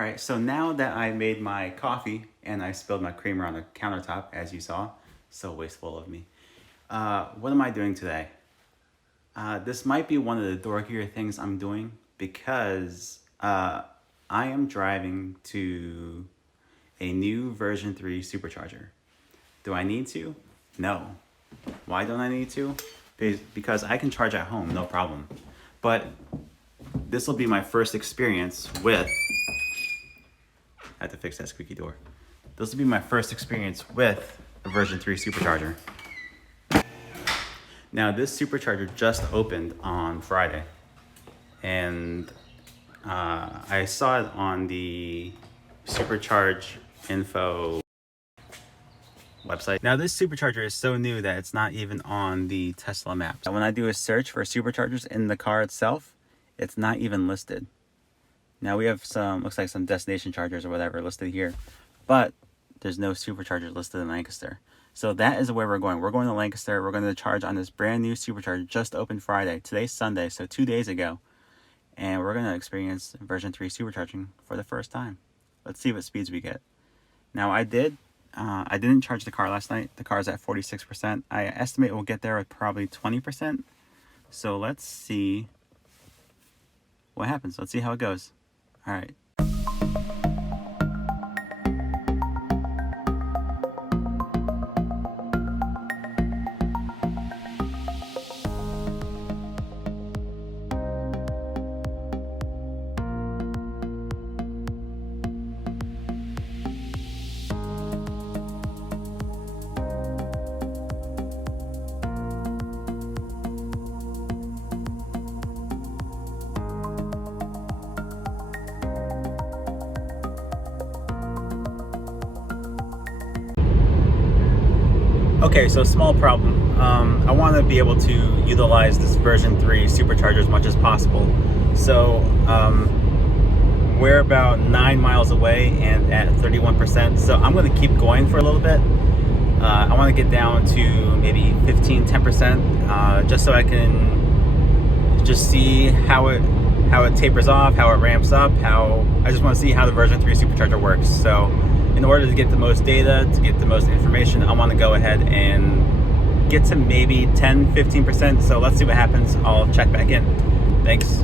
Alright, so now that I made my coffee and I spilled my creamer on the countertop, as you saw, so wasteful of me. What am I doing today? This might be one of the dorkier things I'm doing because I am driving to a new version 3 Supercharger. Do I need to? No. Why don't I need to? Because I can charge at home, no problem. But this will be my first experience with... I had to fix that squeaky door. This will be my first experience with a version 3 Supercharger. Now this Supercharger just opened on Friday. And I saw it on the Supercharge info website. Now this Supercharger is so new that it's not even on the Tesla maps. When I do a search for Superchargers in the car itself, it's not even listed. Now we have some, looks like some destination chargers or whatever listed here, but there's no Superchargers listed in Lancaster. So that is where we're going. We're going to Lancaster. We're going to charge on this brand new Supercharger, just opened Friday. Today's Sunday, so 2 days ago. And we're going to experience version 3 supercharging for the first time. Let's see what speeds we get. Now I didn't charge the car last night. The car's at 46%. I estimate we'll get there at probably 20%. So let's see what happens. Let's see how it goes. All right. Okay, so small problem. I want to be able to utilize this version 3 Supercharger as much as possible. So we're about 9 miles away and at 31%. So I'm going to keep going for a little bit. I want to get down to maybe 10%, just so I can just see how it tapers off, how it ramps up, I just want to see how the version 3 Supercharger works. So in order to get the most data, to get the most information, I want to go ahead and get to maybe 10-15%. So let's see what happens. I'll check back in. Thanks.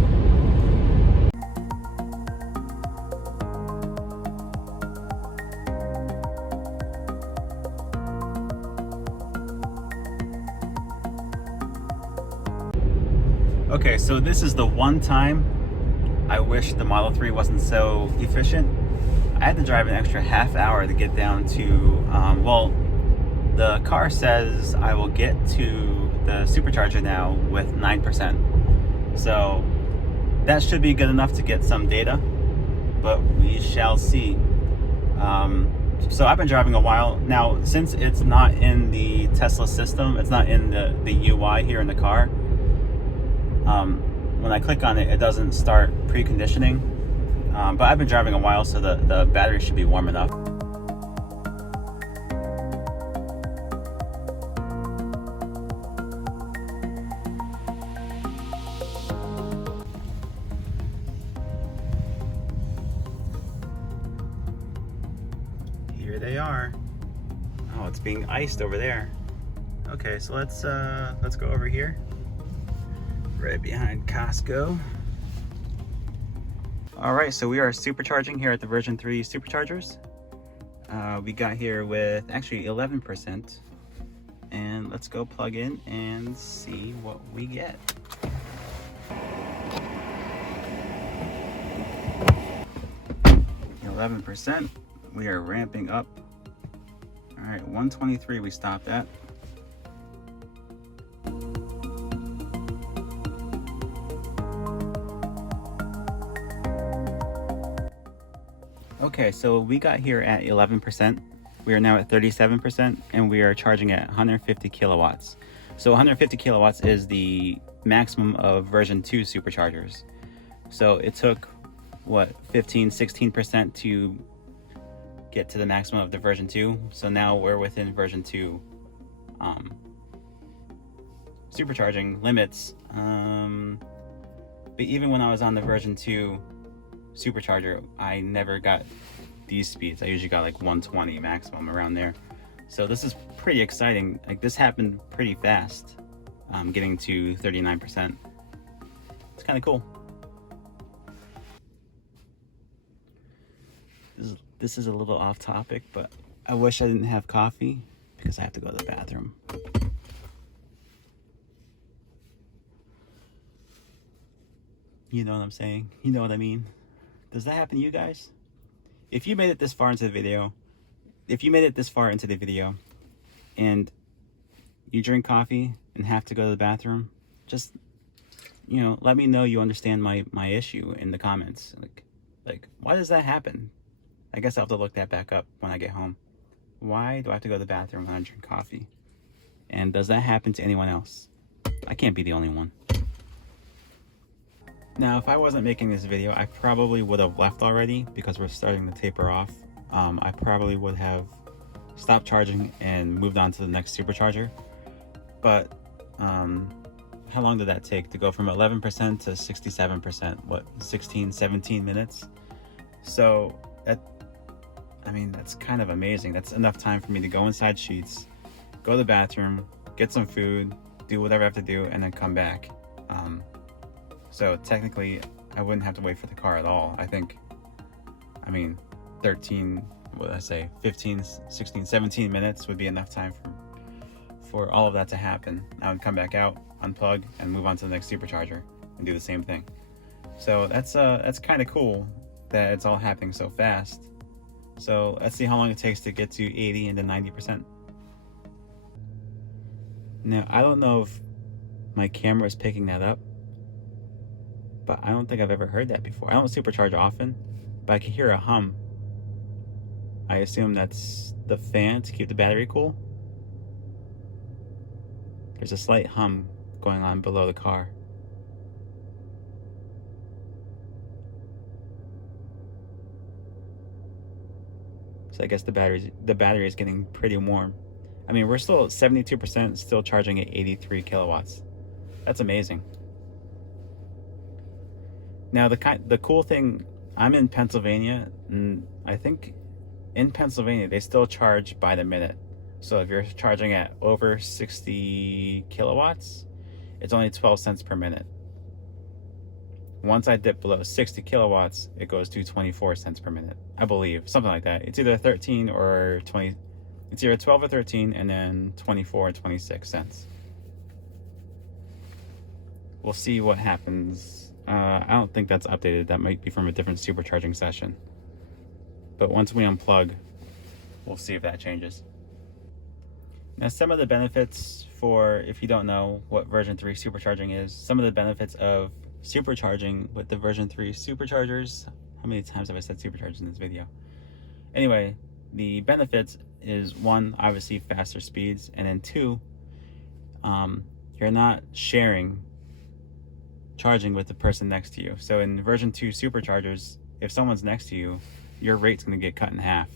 Okay, so this is the one time I wish the Model 3 wasn't so efficient. I had to drive an extra half hour to get down to, well, the car says I will get to the Supercharger now with 9%. So that should be good enough to get some data, but we shall see. So I've been driving a while. Now, since it's not in the Tesla system, it's not in the UI here in the car, when I click on it, it doesn't start preconditioning. But I've been driving a while, so the battery should be warm enough. Here they are. Oh, it's being iced over there. Okay, so let's go over here. Right behind Costco. All right, so we are supercharging here at the version 3 Superchargers. We got here with actually 11%. And let's go plug in and see what we get. %. We are ramping up. All right, 123 we stopped at. Okay, so we got here at 11%. We are now at 37%, and we are charging at 150 kilowatts. So 150 kilowatts is the maximum of version 2 Superchargers. So it took, what, 15-16% to get to the maximum of the version 2. So now we're within version 2 supercharging limits. But even when I was on the version 2 Supercharger, I never got these speeds. I usually got like 120 maximum, around there. So this is pretty exciting. Like, this happened pretty fast, getting to 39%. It's kind of cool. This is a little off topic, but I wish I didn't have coffee because I have to go to the bathroom. You know what I'm saying? You know what I mean? Does that happen to you guys? If you made it this far into the video, and you drink coffee and have to go to the bathroom, just, you know, let me know you understand my issue in the comments. Like, why does that happen? I guess I'll have to look that back up when I get home. Why do I have to go to the bathroom when I drink coffee? And does that happen to anyone else? I can't be the only one. Now, if I wasn't making this video, I probably would have left already because we're starting to taper off. I probably would have stopped charging and moved on to the next supercharger. But how long did that take to go from 11% to 67%? What, 16, 17 minutes? So that's kind of amazing. That's enough time for me to go inside Sheetz, go to the bathroom, get some food, do whatever I have to do, and then come back. So technically, I wouldn't have to wait for the car at all. I think, 13, what did I say, 15, 16, 17 minutes would be enough time for all of that to happen. I would come back out, unplug, and move on to the next supercharger and do the same thing. So that's kind of cool that it's all happening so fast. So let's see how long it takes to get to 80 and then 90%. Now, I don't know if my camera is picking that up, but I don't think I've ever heard that before. I don't supercharge often, but I can hear a hum. I assume that's the fan to keep the battery cool. There's a slight hum going on below the car. So I guess the battery is getting pretty warm. We're still at 72%, still charging at 83 kilowatts. That's amazing. Now, the cool thing, I'm in Pennsylvania, and I think in Pennsylvania they still charge by the minute. So if you're charging at over 60 kilowatts, it's only 12 cents per minute. Once I dip below 60 kilowatts, it goes to 24 cents per minute, I believe, something like that. It's either 13 or 20. It's either 12 or 13, and then 24 or 26 cents. We'll see what happens. I don't think that's updated. That might be from a different supercharging session. But once we unplug, we'll see if that changes. Now, some of the benefits for, if you don't know what version 3 supercharging is, some of the benefits of supercharging with the version 3 superchargers. How many times have I said superchargers in this video? Anyway, the benefits is, one, obviously faster speeds, and then two, you're not sharing charging with the person next to you. So in version 2 superchargers, if someone's next to you, your rate's going to get cut in half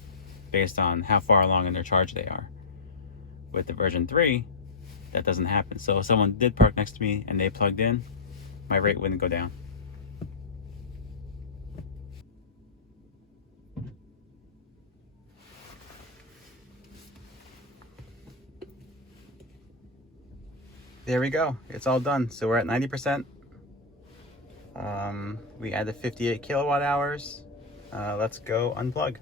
based on how far along in their charge they are. With the version 3, that doesn't happen. So if someone did park next to me and they plugged in, my rate wouldn't go down. There we go. It's all done. So we're at 90%. We added 58 kilowatt hours. Let's go unplug.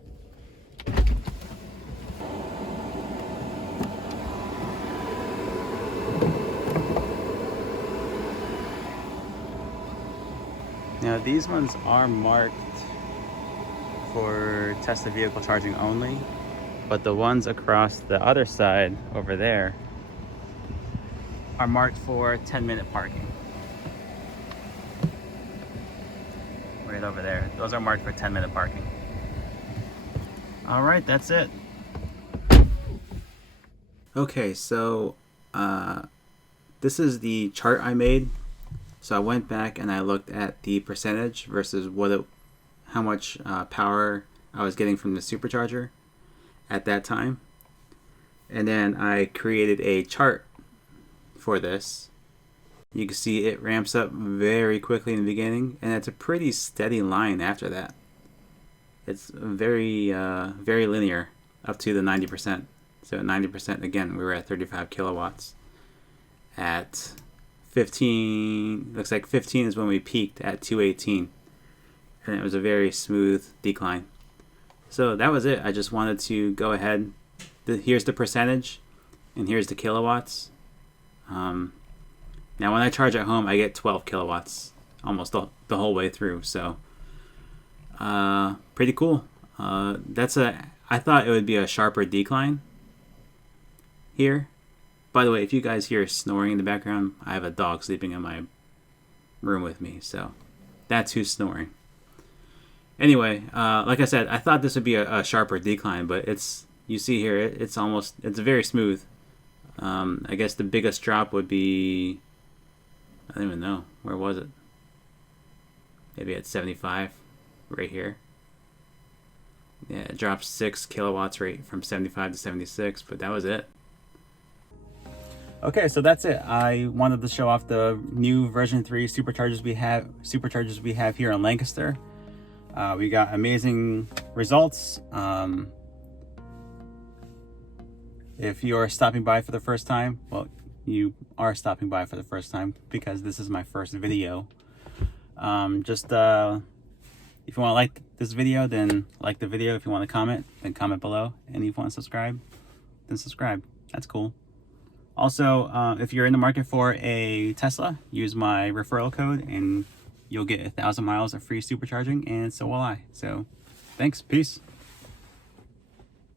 Now, these ones are marked for Tesla vehicle charging only, but the ones across the other side over there are marked for 10-minute parking. Right over there. Those are marked for 10-minute parking. All right, that's it. Okay, so this is the chart I made. So I went back and I looked at the percentage versus how much power I was getting from the supercharger at that time. And then I created a chart for this. You can see it ramps up very quickly in the beginning, and it's a pretty steady line after that. It's very, very linear up to the 90%. So at 90%, again, we were at 35 kilowatts. At 15, looks like 15 is when we peaked at 218. And it was a very smooth decline. So that was it. I just wanted to go ahead. Here's the percentage, and here's the kilowatts. Now when I charge at home, I get 12 kilowatts almost the whole way through. So pretty cool. I thought it would be a sharper decline here. By the way, if you guys hear snoring in the background, I have a dog sleeping in my room with me, so that's who's snoring. Anyway, like I said, I thought this would be a sharper decline, but you see here, it's very smooth. I guess the biggest drop would be, I don't even know, where was it? Maybe at 75, right here. Yeah, it dropped 6 kilowatts rate from 75 to 76, but that was it. Okay, so that's it. I wanted to show off the new version 3 superchargers we have here in Lancaster. We got amazing results. If you're stopping by for the first time, well, you are stopping by for the first time because this is my first video. If you want to like this video, then like the video. If you want to comment, then comment below. And if you want to subscribe, then subscribe. That's cool. Also, if you're in the market for a Tesla, use my referral code and you'll get 1,000 miles of free supercharging, and so will I. So thanks, peace.